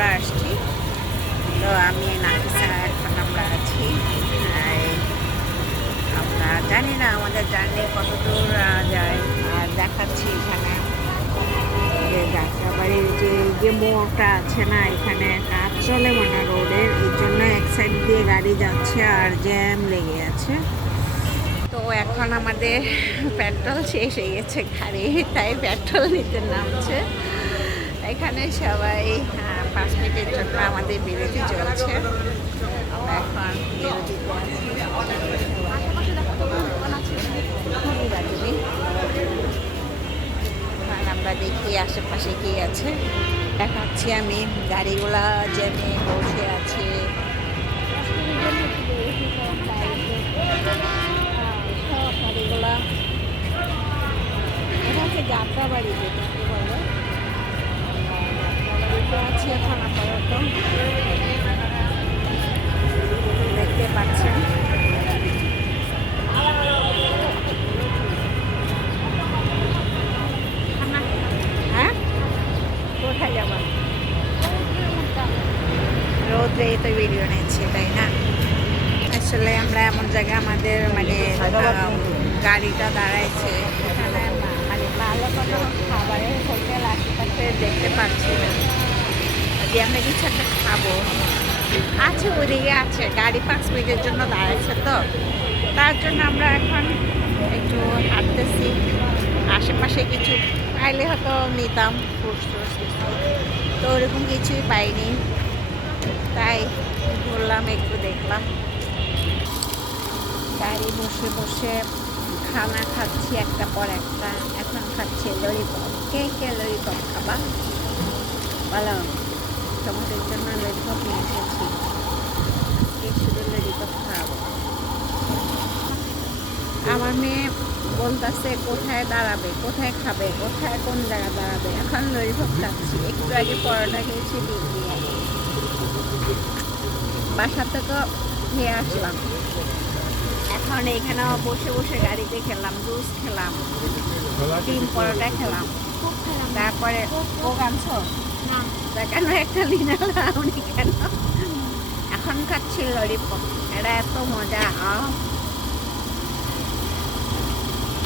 আমরা আসছি। তো আমি নাফিসা এখন আমরা আছি। আমরা জানি না আমাদের জার্নি কত দূর যায়। আর দেখাচ্ছি এখানে যে যাত্রাবাড়ির যে যে মোড়টা আছে না, এখানে কাজ চলে মানে রোডের। এই জন্য এক সাইড দিয়ে গাড়ি যাচ্ছে আর জ্যাম লেগে আছে। তো এখন আমাদের পেট্রোল শেষ হয়ে গেছে গাড়ি, তাই পেট্রোল নিতে নামছে। এখানে সবাই পাঁচ মিনিটের জন্য আমাদের বিরতি চলছে। আমরা এখন। আর আমরা দেখি আশেপাশে কি আছে। দেখাচ্ছি আমি গাড়িগুলা জ্যামে বসে আছে। সব গাড়িগুলা এটা হচ্ছে যাত্রাবাড়ি যেটাকে বলে যাত্রাবাড়িতে আছি এখন দেখতে পাচ্ছেন। হ্যাঁ? কোথায় যাবার রোদ্রে তো ভিডিও নিচ্ছে, তাই না? আসলে আমরা এমন জায়গায় আমাদের মানে গাড়িটা দাঁড়াইছে। মানে ভালো কোনো খাবারের আশেপাশে দেখতে পাচ্ছি না। যে আমরা কিছু একটা খাব, আছে ওদিকে আছে, গাড়ি পাঁচ মিনিটের জন্য দাঁড়াইছে তো। তার জন্য আমরা এখন একটু হাঁটতেছি। আশেপাশে কিছু পাইলে হয়তো নিতাম ফ্রুটস তো ওরকম কিছুই পাইনি। তাই ঘুরলাম একটু দেখলাম। গাড়ি বসে বসে খানা খাচ্ছি একটা পর একটা। এখন খাচ্ছি ললিপপ। কে কে ললিপপ খাবা? বলো। তোমাদের জন্য ললিপপ নিয়ে এসেছি শুধু ললিপপ খাব আমার মেয়ে বলতেছে কোথায় দাঁড়াবে? কোথায় খাবে? কোথায় কোন জায়গায় দাঁড়াবে? এখন ললিপপ খাচ্ছি একটু আগে পরোটা খেয়েছি দিয়ে বাসা থেকে খেয়ে আসলাম। এখন এখানে বসে বসে গাড়িতে খেলাম জুস খেলাম ডিম পরোটা খেলাম। তারপরে ও আনছো তা কেন একটা লিনা লাউনি কেন? এখন খাচ্ছি ললিপপ এটা এত মজা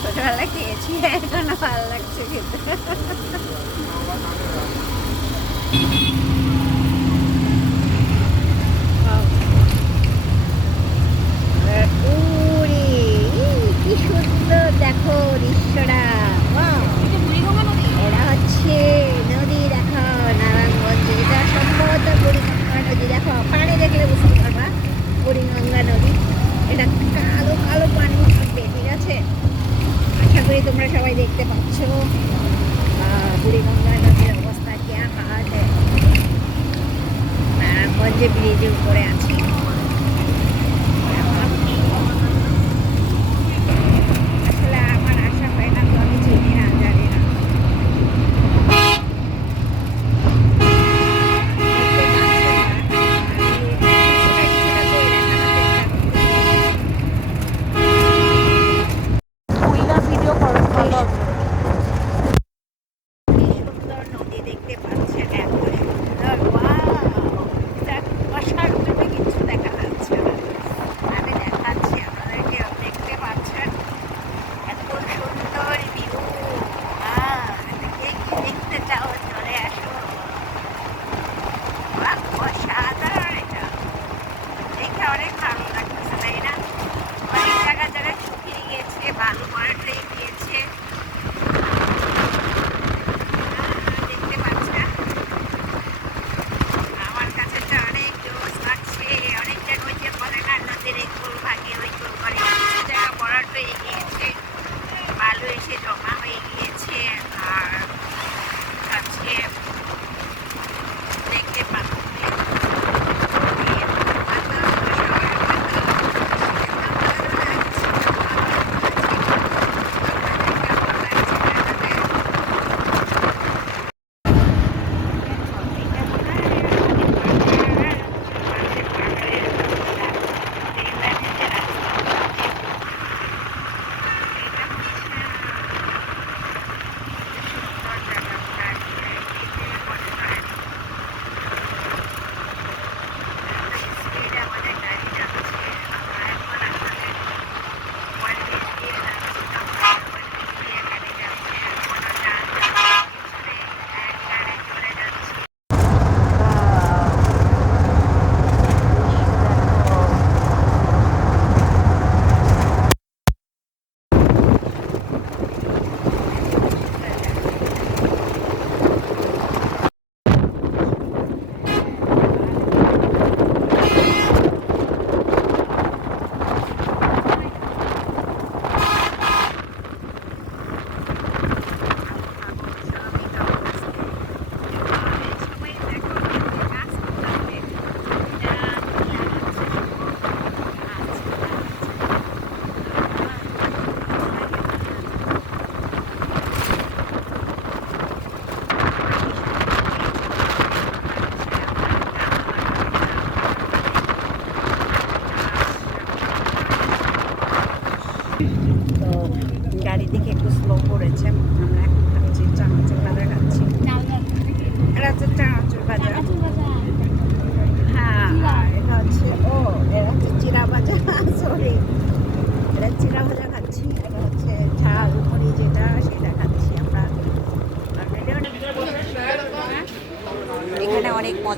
ছোটবেলা খেয়েছি এখনও ভালো লাগছে খেতে। সুন্দর দেখো দৃশ্যটা! এটা হচ্ছে নদী দেখো নারায়ণগঞ্জ এটা সম্ভবত বুড়িগঙ্গা নদী দেখো, পানি দেখলে বুঝতে পারবা বুড়িগঙ্গা নদী। এটা কালো কালো পানি থাকবে, ঠিক আছে? আশা করি তোমরা সবাই দেখতে পাচ্ছ বুড়িগঙ্গা নদীর অবস্থা কে হাট নারায়ণগঞ্জে ব্রিজের উপরে আছি।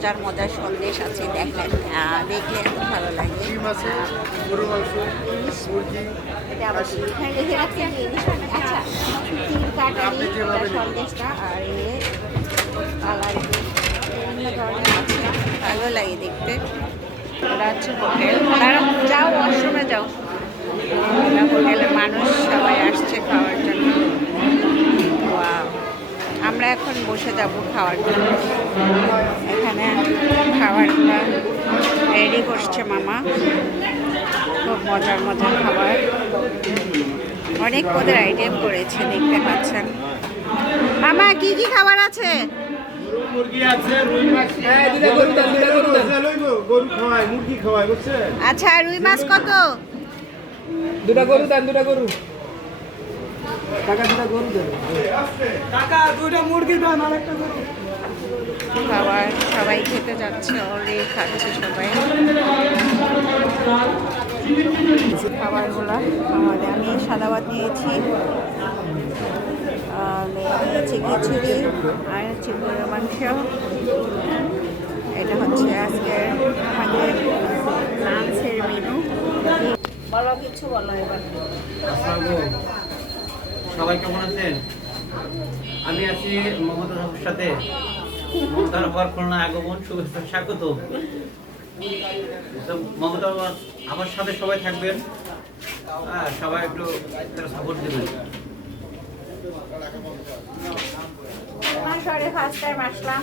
মজার মজার সন্দেশ আছে দেখেন দেখলে এত ভালো লাগে। গরু মাংস মুরগি? এটা আবার এখানে লিখে রাখছে যে ইলিশ মাছ। আচ্ছা তিল কাটারি। সন্দেশটা আর এ কালার বিভিন্ন ধরনের আছে। ভালো লাগে দেখতে। এটা হচ্ছে হোটেল। তারা যাও ওয়াশরুমে যাও। হোটেলে মানুষ সবাই আসছে খাওয়ার জন্য। আমরা এখন বসে যাব খাওয়ার জন্য। এখানে খাবারটা রেডি করছে মামা। খুব মজার মজার খাবার। অনেক পদের আইটেম করেছে দেখতে পাচ্ছেন। মামা কি কি খাবার আছে? মুরগি আছে রুই মাছ। গরু দান গরু দান গরু খাওয়ায় মুরগি খাওয়ায় বুঝছেন? আচ্ছা রুই মাছ কত? দুটা গরু দেন দুটা গরু। কাকা দুটা গরু দেন। কাকা দুটা মুরগি দেন আর একটা গরু। খাবার, সবাই খেতে যাচ্ছে অলরেডি খাচ্ছে সবাই। খাবারগুলো আমাদের আমি সাদা ভাত নিয়েছি নিয়েছি খিচুড়ি আর হচ্ছে গরুর মাংস। এটা হচ্ছে আজকে আমাদের লাঞ্চের মেনু বলো, কিছু বলো এবার। সবাই কেমন আছেন? আমি আছি মোহাম্মদ সাথে। মমতার খুলনা আগমন, শুভেচ্ছা, স্বাগত। মমতা আমার সাথে সবাই থাকবেন। হ্যাঁ সবাই একটু সাপোর্ট দেবেন। আমার শহরে ফার্স্ট টাইম আসলাম।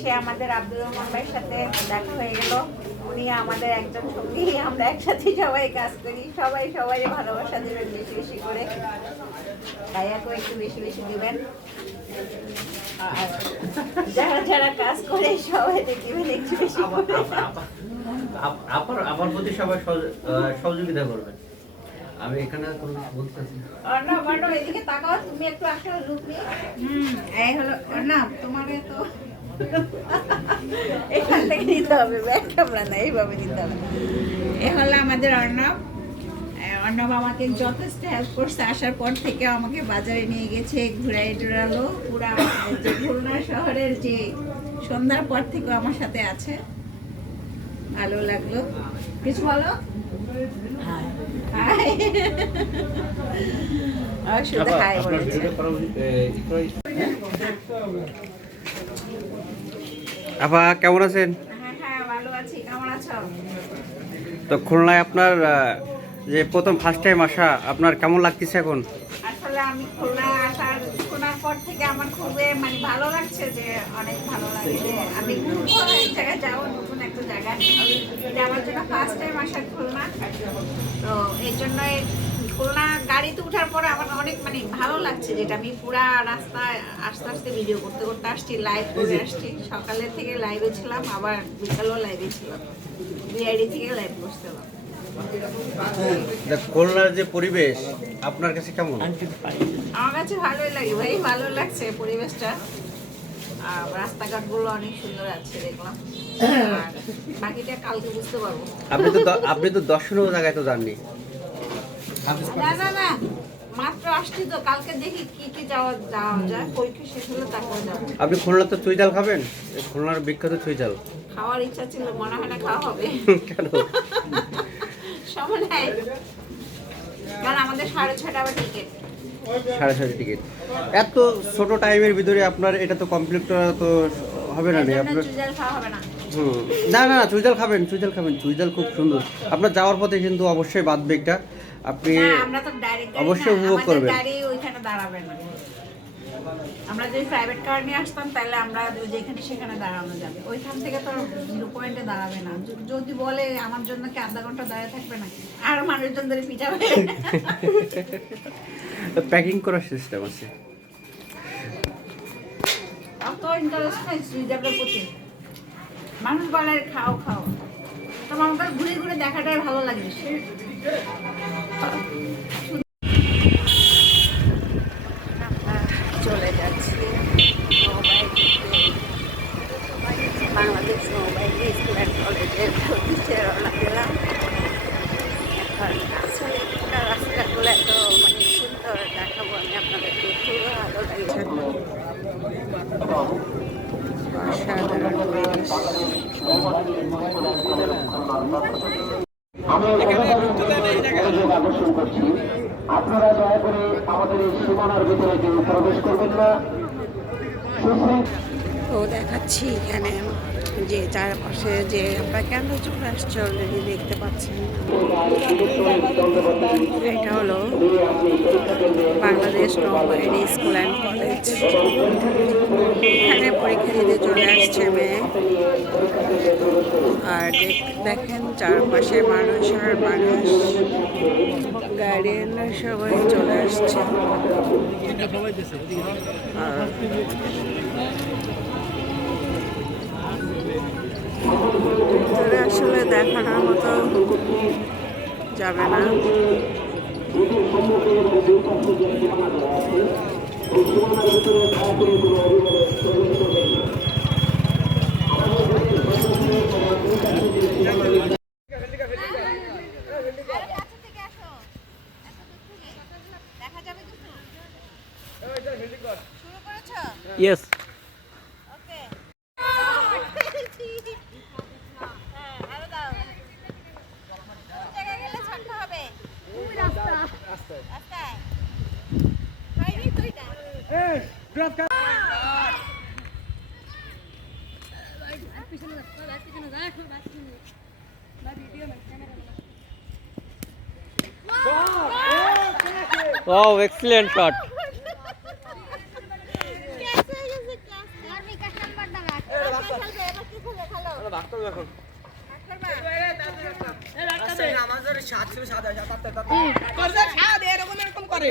সে আমাদের আব্দুর রহমান সাথে দেখা হয়ে গেল। উনি আমাদের একজন সঙ্গী আমরা একসাথে সবাই কাজ করি। সবাই সবাই ভালোবাসা দেবেন বেশি বেশি করে। ভাইয়াকেও একটু বেশি বেশি দিবেন। আর যারা যারা কাজ করে সবাই দিবেন একটু বেশি আবার করে? আবার- আবার- আবার আমার প্রতি সবাই সহযোগিতা করবেন। আমি এখানে কোনো কিছু বলতেছি না। অর্ণব অর্ণব এদিকে তাকাও তুমি একটু আসো লুক নিয়ে। হুম এই হলো অর্ণব তোমাকে তো এখান থেকে নিতে হবে ব্যাক ক্যামেরা না এইভাবে নিতে হবে। এ হলো আমাদের অর্ণব। অর্ণব আমাকে যথেষ্ট হেল্প করছে। আসার পর থেকে আমাকে বাজারে নিয়ে গেছে ঘুরাই টুরালো। পুরা যে খুলনা শহরের যে সন্ধ্যার পর থেকেও আমার সাথে আছে। ভালো লাগল। কিছু বলো? আপা কেমন আছেন? হ্যাঁ হ্যাঁ ভালো আছি। কেমন আছো? তো খুলনায় আপনার যে প্রথম ফার্স্ট টাইম আসা আপনার কেমন লাগতেছে এখন? আসলে আমি খুলনায় আসার শোনার পর থেকে আমার খুবই মানে ভালো লাগছে যে অনেক ভালো লাগে যে আমি ঘুরবো এক জায়গায় যাব নতুন একটা জায়গায়। এটা আমার জন্য ফার্স্ট টাইম আসা খুলনা। তো এই জন্যই খুলনা গাড়িতে ওঠার পরে আমার অনেক মানে ভালো লাগছে যেটা। আমি পুরা রাস্তায় আস্তে আস্তে ভিডিও করতে করতে আসছি লাইভ করে আসছি। সকালের থেকে লাইভে ছিলাম আবার বিকালেও লাইভে ছিলাম। বিআইডি থেকে লাইভ করছিলাম। খুলনার যে পরিবেশ আপনার কাছে কেমন? আমার কাছে ভালোই লাগে ভাই ভালো লাগছে পরিবেশটা। আর রাস্তাঘাটগুলো অনেক সুন্দর আছে দেখলাম। বাকিটা কালকে বুঝতে পারব। আপনি তো দ- আপনি তো দর্শনীয় জায়গায় তো যাননি। না না না মাত্র আসছি তো কালকে দেখি কি কি যাওয়া যাওয়া যায় পরীক্ষা শেষ হলে তারপর যাব। আপনি খুলনা তো চুইজাল খাবেন? খুলনার বিখ্যাত চুইজাল খাওয়ার ইচ্ছা ছিল মনে হয় না খাওয়া হবে। কেন? সময় নেই। কারণ আমাদের সাড়ে ছটা আবার টিকিট সাড়ে ছয় টিকিট এত ছোট টাইমের ভিতরে আপনার এটা তো কমপ্লিট করা তো হবে না আপনার না। না না চুইজাল খাবেন চুইজাল খাবেন চুইজাল খুব সুন্দর। আপনার যাওয়ার পথে কিন্তু অবশ্যই বাঁধবে একটা আপনি অবশ্যই উপভোগ করবেন। ওইখানে আমরা যদি প্রাইভেট কার নিয়ে আসতাম তাহলে আমরা যেখানে সেখানে দাঁড়ানো যাবে। ওইখান থেকে তো জিরো পয়েন্টে দাঁড়াবে না। যদি বলে আমার জন্য কি আধা ঘণ্টা দাঁড়িয়ে থাকবে না আর মানুষজন ধরে পিটাবে। প্যাকিং করার সিস্টেম আছে। অত ইন্টারেস্ট নাই সুইজারদের প্রতি। মানুষ বলে খাও খাও। আমাদের ঘুরে ঘুরে দেখাটাই ভালো লাগে চলে যাচ্ছি। বাংলাদেশ নৌবাহিনী স্কুল অ্যান্ড কলেজের প্রতিষ্ঠার রওনা দিলাম। এখন আসলে একটা রাস্তাগুলো এত মানে সুন্দর দেখাবো আমি আপনাদেরকে খুব ভালো লাগছে। অসাধারণ পরিবেশ। আমরা আকর্ষণ করছি আপনারা দয়া করে আমাদের এই সীমানার ভিতরে কেউ প্রবেশ করবেন না। দেখাচ্ছি এখানে। যে চারপাশে যে আমরা কেন চলে আসছি অলরেডি দেখতে পাচ্ছেন এটা হলো বাংলাদেশ নৌবাহিনী স্কুল অ্যান্ড কলেজ। এখানে পরীক্ষা দিতে চলে আসছে মেয়ে। আর দেখ- দেখেন চারপাশে মানুষ আর মানুষ। গার্ডিয়ানরা সবাই চলে আসছে। আর ভিতরে আসলে দেখানোর মতো যাবে না। ইয়েস ওকে হ্যাঁ আরও দাও কোন জায়গায় গেলে ছাড়তে হবে রাস্তায় হয়নি তুইটা ওয়াও এক্সিলেন্ট শট সাত ছিল সাত সাত এরকম এরকম করে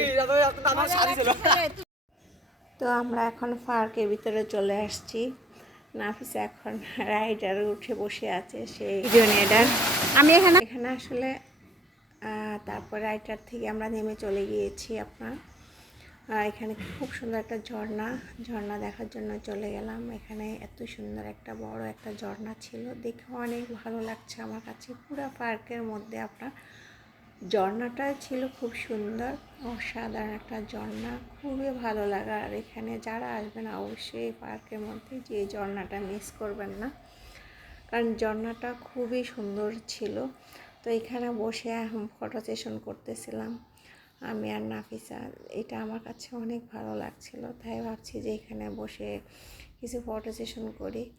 আমার সাত ছিল আমরা এখন পার্কের ভিতরে চলে আসছি। নাফিসা এখন রাইডার উঠে বসে আছে সেই জুনিয়র আমি এখানে এখানে আসলে তারপর রাইডার থেকে আমরা নেমে চলে গিয়েছি আপনার। এখানে খুব সুন্দর একটা ঝর্ণা। ঝর্ণা দেখার জন্য চলে গেলাম। এখানে এত সুন্দর একটা বড় একটা ঝর্ণা ছিল। দেখে অনেক ভালো লাগছে আমার কাছে। পুরো পার্কের মধ্যে আপনার ঝর্ণাটা ছিল খুব সুন্দর, অসাধারণ একটা ঝর্ণা, খুবই ভালো লাগা। আর এখানে যারা আসবেন অবশ্যই পার্কের মধ্যে যে ঝর্ণাটা মিস করবেন না। কারণ ঝর্ণাটা খুবই সুন্দর ছিল। তো এখানে বসে ফটো সেশন করতেছিলাম আমি আর নাফিসা। এটা আমার কাছে অনেক ভালো লাগছিল। তাই ভাবছি যে এখানে বসে কিছু ফটো সেশন করি।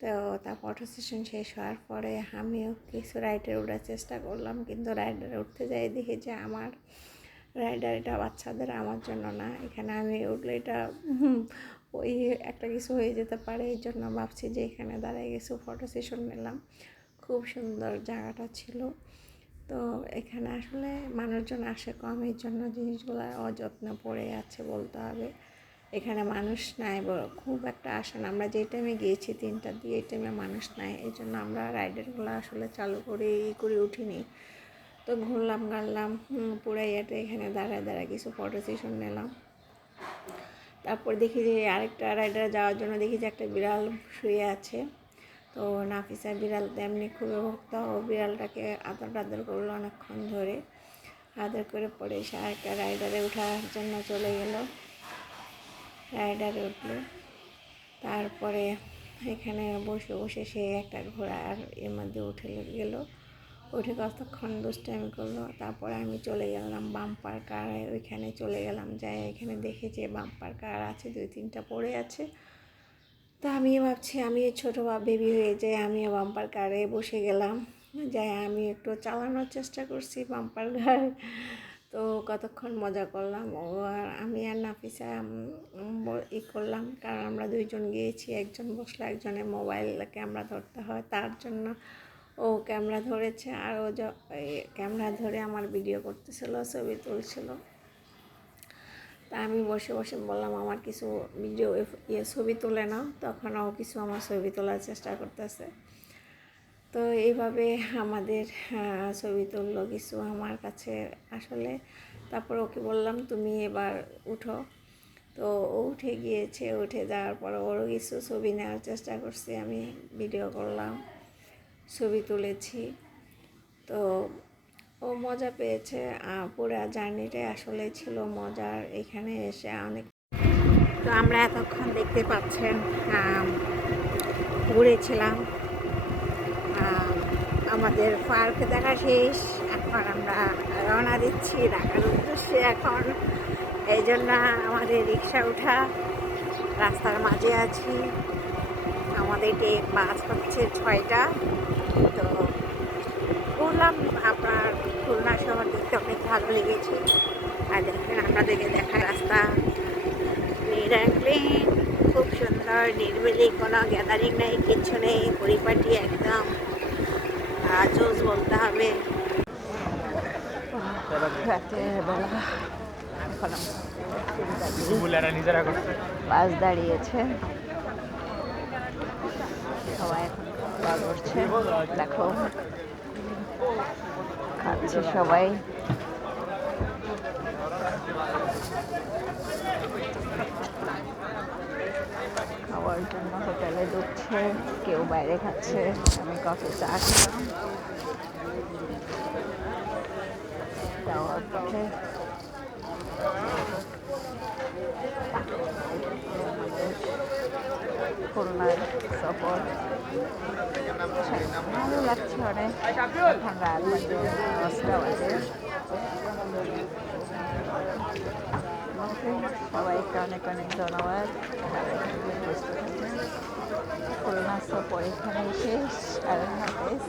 তো তা ফটো সেশন শেষ হওয়ার পরে আমিও কিছু রাইডারে ওঠার চেষ্টা করলাম, কিন্তু রাইডারে উঠতে যাই দেখি যে আমার রাইডার এটা বাচ্চাদের আমার জন্য না। এখানে আমি উঠলে এটা ওই একটা কিছু হয়ে যেতে পারে, এই জন্য ভাবছি যে এখানে দাঁড়ায় কিছু ফটো সেশন নিলাম। খুব সুন্দর জায়গাটা ছিল। তো এখানে আসলে মানুষজন আসে কম, এই জন্য জিনিসগুলো অযত্নে পড়ে আছে বলতে হবে। এখানে মানুষ নাই খুব একটা আসে না। আমরা যে টাইমে গিয়েছি তিনটা দিয়ে এই টাইমে মানুষ নাই। এই জন্য আমরা রাইডারগুলো আসলে চালু করে, ই করে উঠিনি। তো ঘুরলাম, গাড়লাম পুরো ইয়েতে এখানে দাঁড়ায় দাঁড়ায় কিছু ফটো সেশন নিলাম। তারপর দেখি যে আরেকটা রাইডার যাওয়ার জন্য দেখি যে একটা বিড়াল শুয়ে আছে। তো নাফিসা বিড়াল তেমনি খুবই ভক্ত, ও বিড়ালটাকে আদর টাদর করল অনেকক্ষণ ধরে। আদর করে পরে সে আরেকটা রাইডারে ওঠার জন্য চলে গেল। রাইডারে উঠল। তারপরে এখানে বসে বসে সে একটা ঘোড়ার এর মধ্যে উঠে গেল। উঠে কতক্ষণ দুষ্টামি করল। তারপরে আমি চলে গেলাম বাম্পার কার। ওইখানে চলে গেলাম, যাই এখানে দেখি যে বাম্পার কার আছে, দুই তিনটা পড়ে আছে। তো আমি ভাবছি আমি ছোটো বা বেবি হয়ে যাই আমি বাম্পার কারে বসে গেলাম। যাই আমি একটু চালানোর চেষ্টা করছি বাম্পার কার। তো কতক্ষণ মজা করলাম? ও আর আমি আর নাফিসা ই করলাম। কারণ আমরা দুইজন গিয়েছি, একজন বসলে, একজনের মোবাইল ক্যামেরা ধরতে হয়। তার জন্য ও ক্যামেরা ধরেছে আর ও ক্যামেরা ধরে আমার ভিডিও করতেছিল, ছবি তুলছিল। তা আমি বসে বসে বললাম, আমার কিছু ভিডিও ইয়ে ছবি তুলে নাও। তখন ও কিছু আমার ছবি তোলার চেষ্টা করতেছে। তো এইভাবে আমাদের ছবি তুললো কিছু আমার কাছে আসলে। তারপর ওকে বললাম, তুমি এবার উঠো। তো ও উঠে গিয়েছে, উঠে যাওয়ার পর ওরও কিছু ছবি নেওয়ার চেষ্টা করছি, আমি ভিডিও করলাম, ছবি তুলেছি। তো ও মজা পেয়েছে পুরা জার্নিটাই আসলে ছিল মজার, এখানে এসে অনেক তো আমরা এতক্ষণ দেখতে পাচ্ছেন ঘুরেছিলাম। আমাদের পার্ক দেখা শেষ। এখন আমরা রওনা দিচ্ছি ঢাকার উদ্দেশ্যে এখন। এই জন্য আমাদের রিক্সা উঠা রাস্তার মাঝে আছি। আমাদেরকে বাস হচ্ছে ছয়টা। তো ঘুরলাম আপনার খুলনা শহর দেখতে অনেক ভালো লেগেছে। আর দেখেন আপনাদেরকে দেখা রাস্তা। খুব সুন্দর, নির্বিলি, কোনো গ্যাদারিং নেই, কিচ্ছু নেই, পরিপাটি একদম। জোস বলতে হবে। বাস দাঁড়িয়েছে। সবাই করছে। দেখো। খাচ্ছে সবাই। জন্য হোটেলে ঢুকছে, কেউ বাইরে খাচ্ছে, আমি কফি চা খেলাম যাওয়ার পথে খুলনার সফর। ভালো লাগছে অনেক। এখন রাত সবাইকে অনেক অনেক ধন্যবাদ খুলনা সফর এখানেই শেষ আল্লাহ হাফেজ